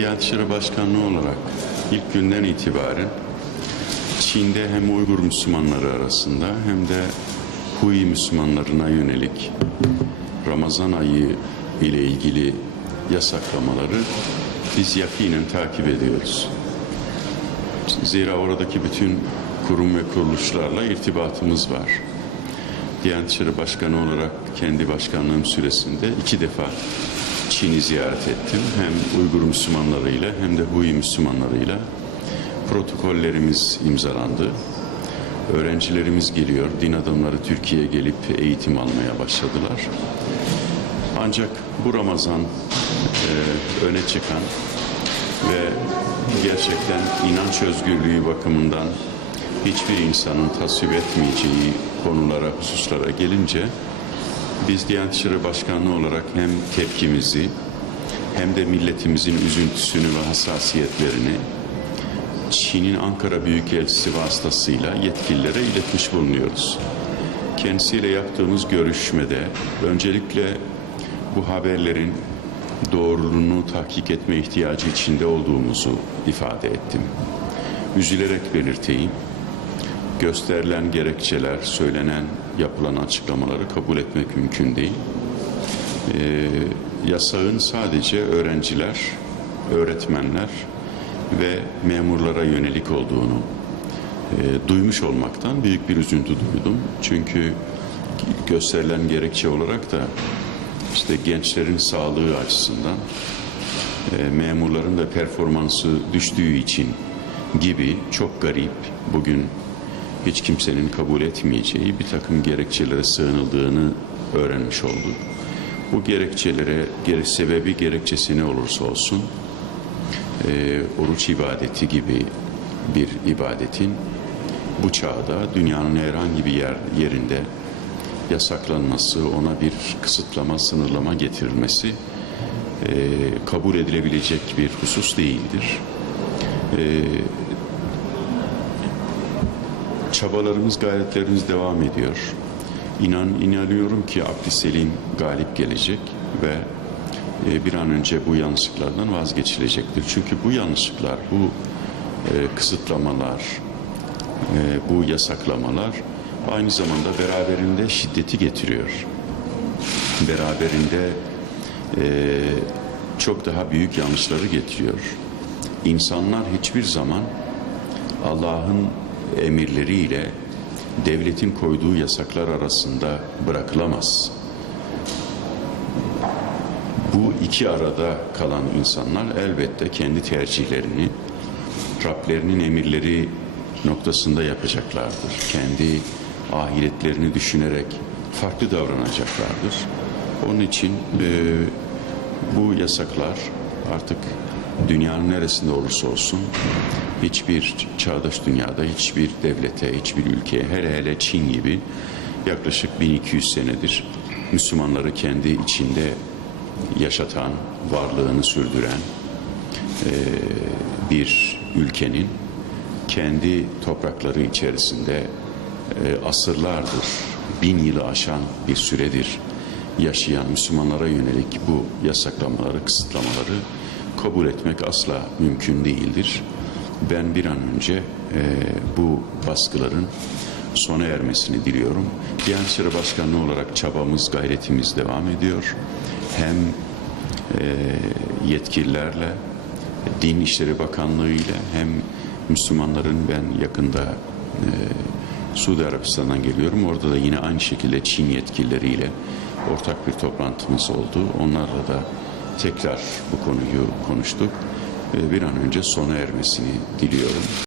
Diyanet İşleri Başkanlığı olarak ilk günden itibaren Çin'de hem Uygur Müslümanları arasında hem de Hui Müslümanlarına yönelik Ramazan ayı ile ilgili yasaklamaları biz yakinen takip ediyoruz. Zira oradaki bütün kurum ve kuruluşlarla irtibatımız var. Diyanet İşleri Başkanı olarak kendi başkanlığım süresinde 2 defa Çin'i ziyaret ettim. Hem Uygur Müslümanlarıyla hem de Hui Müslümanlarıyla protokollerimiz imzalandı. Öğrencilerimiz geliyor. Din adamları Türkiye'ye gelip eğitim almaya başladılar. Ancak bu Ramazan öne çıkan ve gerçekten inanç özgürlüğü bakımından hiçbir insanın tasvip etmeyeceği konulara, hususlara gelince biz Diyanet İşleri Başkanlığı olarak hem tepkimizi hem de milletimizin üzüntüsünü ve hassasiyetlerini Çin'in Ankara Büyükelçisi vasıtasıyla yetkililere iletmiş bulunuyoruz. Kendisiyle yaptığımız görüşmede öncelikle bu haberlerin doğruluğunu tahkik etme ihtiyacı içinde olduğumuzu ifade ettim. Üzülerek belirteyim, gösterilen gerekçeler, söylenen, yapılan açıklamaları kabul etmek mümkün değil. Yasağın sadece öğrenciler, öğretmenler ve memurlara yönelik olduğunu duymuş olmaktan büyük bir üzüntü duydum. Çünkü gösterilen gerekçe olarak da işte gençlerin sağlığı açısından memurların da performansı düştüğü için gibi çok garip, bugün hiç kimsenin kabul etmeyeceği bir takım gerekçelere sığınıldığını öğrenmiş olduk. Bu gerekçelere sebebi gerekçesi ne olursa olsun oruç ibadeti gibi bir ibadetin bu çağda dünyanın herhangi bir yerinde yasaklanması, ona bir kısıtlama, sınırlama getirilmesi kabul edilebilecek bir husus değildir. Çabalarımız, gayretlerimiz devam ediyor. İnanıyorum ki aklı selim galip gelecek ve bir an önce bu yanlışlıklardan vazgeçilecektir. Çünkü bu yanlışlıklar, bu kısıtlamalar, bu yasaklamalar aynı zamanda beraberinde şiddeti getiriyor. Beraberinde çok daha büyük yanlışları getiriyor. İnsanlar hiçbir zaman Allah'ın emirleriyle devletin koyduğu yasaklar arasında bırakılamaz. Bu iki arada kalan insanlar elbette kendi tercihlerini Rablerinin emirleri noktasında yapacaklardır. Kendi ahiretlerini düşünerek farklı davranacaklardır. Onun için bu yasaklar artık dünyanın neresinde olursa olsun hiçbir çağdaş dünyada, hiçbir devlete, hiçbir ülkeye, hele Çin gibi yaklaşık 1200 senedir Müslümanları kendi içinde yaşatan, varlığını sürdüren bir ülkenin kendi toprakları içerisinde asırlardır, 1000 yılı aşan bir süredir yaşayan Müslümanlara yönelik bu yasaklamaları, kısıtlamaları kabul etmek asla mümkün değildir. Ben bir an önce bu baskıların sona ermesini diliyorum. Diyanet İşleri Başkanlığı olarak çabamız, gayretimiz devam ediyor. Hem yetkililerle, Din İşleri Bakanlığı ile hem Müslümanların, ben yakında Suudi Arabistan'dan geliyorum. Orada da yine aynı şekilde Çin yetkilileriyle ortak bir toplantımız oldu. Onlarla da tekrar bu konuyu konuştuk ve bir an önce sona ermesini diliyorum.